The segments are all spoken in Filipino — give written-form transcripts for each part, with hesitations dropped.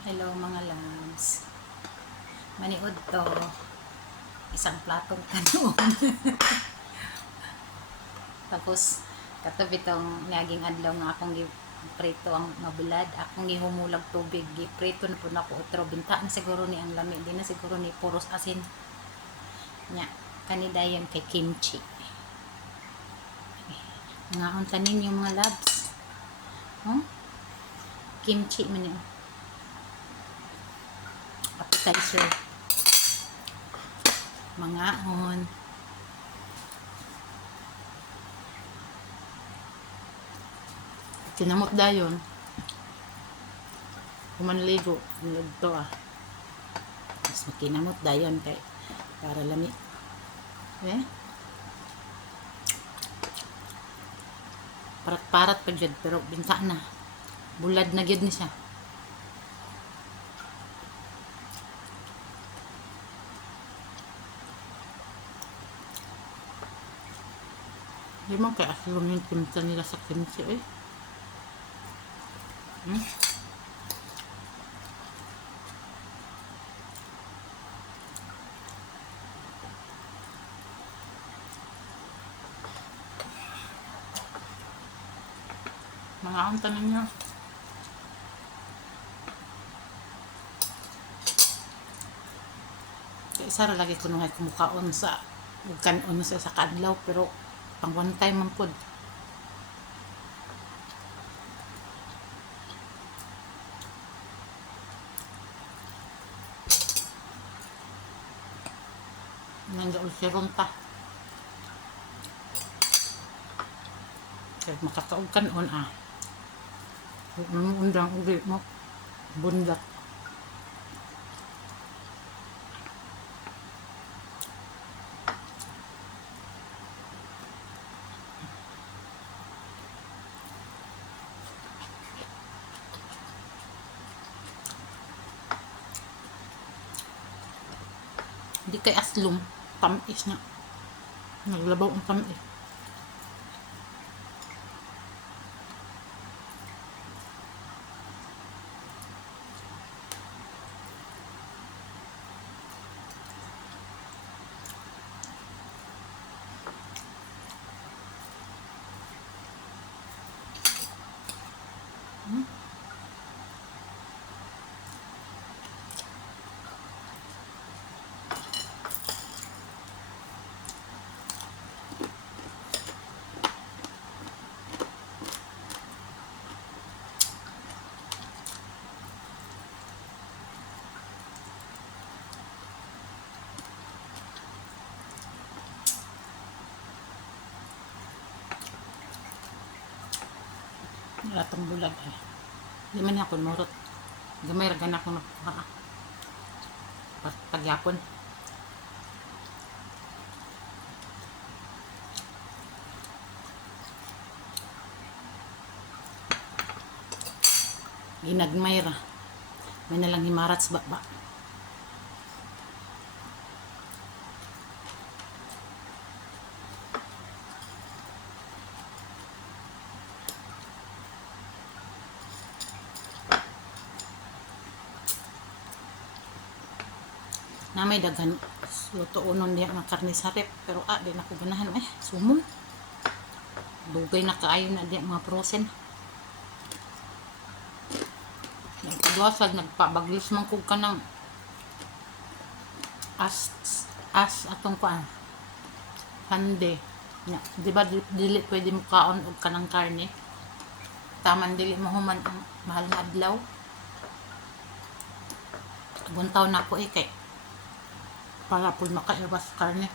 Hello mga loves. Maniod to. Isang platong kanon. Tapos, katabi tong naging adlaw nga akong prito ang mabulad. Akong gihumulag tubig. Giprito na po na ko otro. Binta na siguro ni ang lami. Di na siguro ni puros asin. Nya, kanidayon kay kimchi. Nga tanin yung mga loves. Huh? Kimchi man yun. Appetizer. Mangaon. Kinamot dayon. Kumanligo. Nilagto Mas makinamot dayon kay para lami. Eh? Parat-parat pa dyan, pero binta na. Bulad na gyud ni siya. Hindi mo kaya aslong yung timsa nila sa kimchi eh. Mga ang tanin nyo. Kaya isa ra lagi ko nung kumukaon sa kanon sa kadlaw, pero pang one time man pod. Nangga ulseron ta. Kaya makakaog kanon undang uli mo. Bundak. Hindi kay aslong. Tamis nga. Naglabaw ang tamis. Latong bulag eh. Di man ako murot. Gamay ragan ako nakuha. Pagyapon. Ginagmay ra. May nalang himarat sa baba. Na may daghan luto unon diya ng karne sa rep, pero di na ko ganahan sumol dugay na kaayo na diya mga frozen. Nagpagwasag nagpabaglis man kog kanang as atong pande nya di ba dili pwede mo kaon og kanang karne taman dili mo human ang mahal nga adlaw. Buntaw na ko kay para po makaibas karne.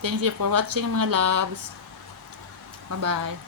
Thank you for watching mga loves. Bye bye.